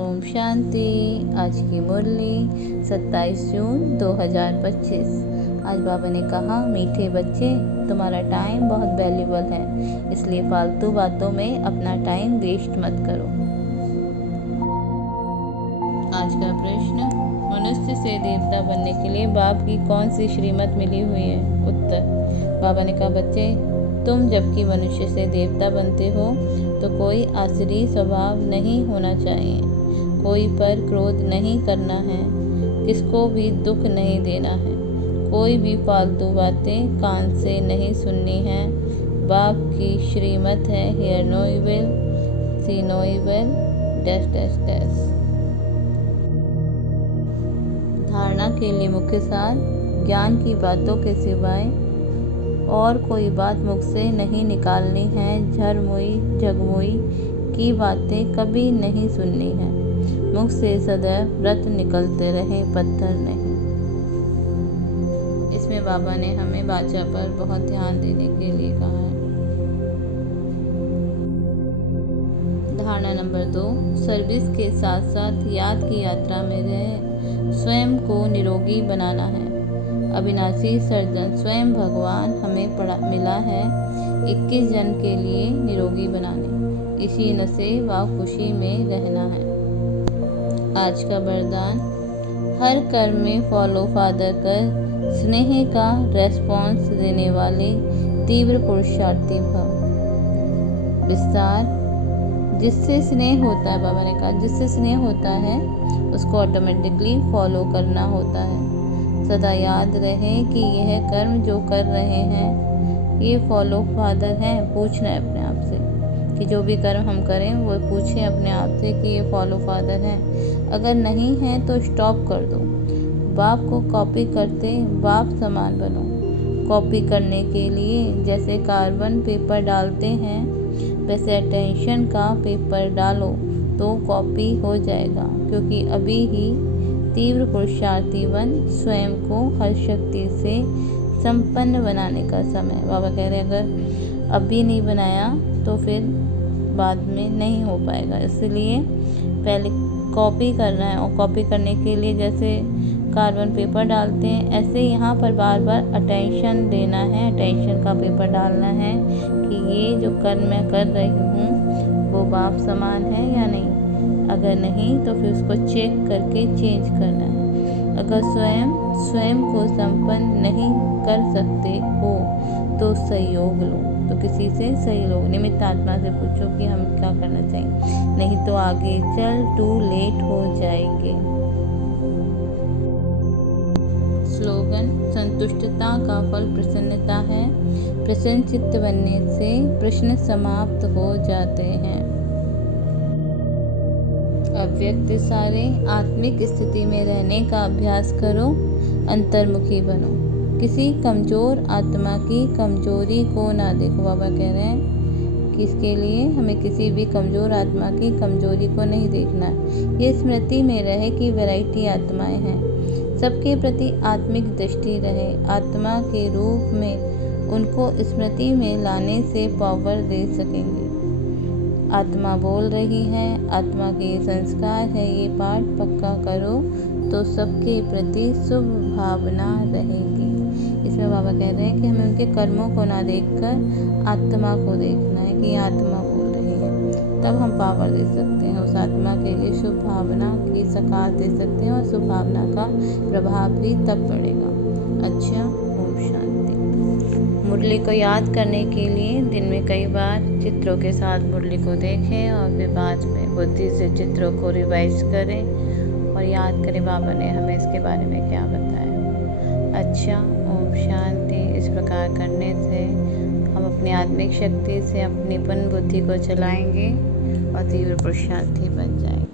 ओम शांति। आज की मुरली 27 जून 2025। आज बाबा ने कहा, मीठे बच्चे, तुम्हारा टाइम बहुत वैल्यूबल है, इसलिए फालतू बातों में अपना टाइम वेस्ट मत करो। आज का प्रश्न, मनुष्य से देवता बनने के लिए बाप की कौन सी श्रीमत मिली हुई है? उत्तर, बाबा ने कहा, बच्चे, तुम जबकि मनुष्य से देवता बनते हो तो कोई आसुरी स्वभाव नहीं होना चाहिए, कोई पर क्रोध नहीं करना है, किसको भी दुख नहीं देना है, कोई भी फालतू बातें कान से नहीं सुननी है। बाप की श्रीमत है, hear no evil, see no evil, dash dash dash. धारणा के लिए मुख्य सार, ज्ञान की बातों के सिवाय और कोई बात मुख से नहीं निकालनी है। झरमुई झगमुई की बातें कभी नहीं सुननी है। मुख से सदैव व्रत निकलते रहे, पत्थर नहीं। इसमें बाबा ने हमें वाचा पर बहुत ध्यान देने के लिए कहा है। धारणा नंबर 2, सर्विस के साथ साथ याद की यात्रा में रहे स्वयं को निरोगी बनाना है। अविनाशी सर्जन स्वयं भगवान हमें मिला है 21 जन्म के लिए निरोगी बनाने, इसी नशे व खुशी में रहना है। आज का वरदान, हर कर्म में फॉलो फादर कर स्नेह का रेस्पॉन्स देने वाले तीव्र पुरुषार्थी भव। विस्तार, जिससे स्नेह होता है, बाबा ने कहा, जिससे स्नेह होता है उसको ऑटोमेटिकली फॉलो करना होता है। सदा याद रहे कि यह कर्म जो कर रहे हैं ये फॉलो फादर हैं। पूछना है अपने आप से कि जो भी कर्म हम करें वो पूछें अपने आप से कि ये फॉलो फादर हैं। अगर नहीं है तो स्टॉप कर दो। बाप को कॉपी करते बाप समान बनो। कॉपी करने के लिए जैसे कार्बन पेपर डालते हैं वैसे अटेंशन का पेपर डालो तो कॉपी हो जाएगा, क्योंकि अभी ही तीव्र पुरुषार्थी बन स्वयं को हर शक्ति से संपन्न बनाने का समय। बाबा कह रहे हैं अगर अभी नहीं बनाया तो फिर बाद में नहीं हो पाएगा, इसलिए पहले कॉपी करना है। और कॉपी करने के लिए जैसे कार्बन पेपर डालते हैं ऐसे यहाँ पर बार बार अटेंशन देना है, अटेंशन का पेपर डालना है कि ये जो कर्म मैं कर रही हूँ वो बाप समान है या नहीं। अगर नहीं तो फिर उसको चेक करके चेंज करना है। अगर स्वयं को संपन्न नहीं कर सकते हो तो सहयोग लो, तो किसी से सहयोग, निमित्त आत्मा से पूछो कि हम क्या करना चाहिए, नहीं तो आगे चल टू लेट हो जाएंगे। स्लोगन, संतुष्टता का फल प्रसन्नता है। प्रसन्न चित्त बनने से प्रश्न समाप्त हो जाते हैं। अव्यक्त सारे, आत्मिक स्थिति में रहने का अभ्यास करो, अंतर्मुखी बनो। किसी कमज़ोर आत्मा की कमजोरी को ना देखो। बाबा कह रहे हैं कि इसके लिए हमें किसी भी कमज़ोर आत्मा की कमजोरी को नहीं देखना। ये स्मृति में रहे कि वैरायटी आत्माएं हैं, सबके प्रति आत्मिक दृष्टि रहे। आत्मा के रूप में उनको स्मृति में लाने से पावर दे सकेंगे। आत्मा बोल रही है, आत्मा के संस्कार है, ये पाठ पक्का करो तो सबके प्रति शुभ भावना रहेगी। इसमें बाबा कह रहे हैं कि हमें उनके कर्मों को ना देखकर आत्मा को देखना है कि आत्मा बोल रही है, तब हम पावर दे सकते हैं उस आत्मा के लिए, शुभ भावना की सकार दे सकते हैं और शुभ भावना का प्रभाव भी तब पड़ेगा। अच्छा, ओम शांति। मुरली को याद करने के लिए दिन में कई बार चित्रों के साथ मुरली को देखें और फिर बाद में बुद्धि से चित्रों को रिवाइज करें और याद करें बाबा ने हमें इसके बारे में क्या बताया। अच्छा, ओम शांति। इस प्रकार करने से हम अपनी आत्मिक शक्ति से अपनीपन बुद्धि को चलाएंगे और तीव्र पुरुषार्थी बन जाएंगे।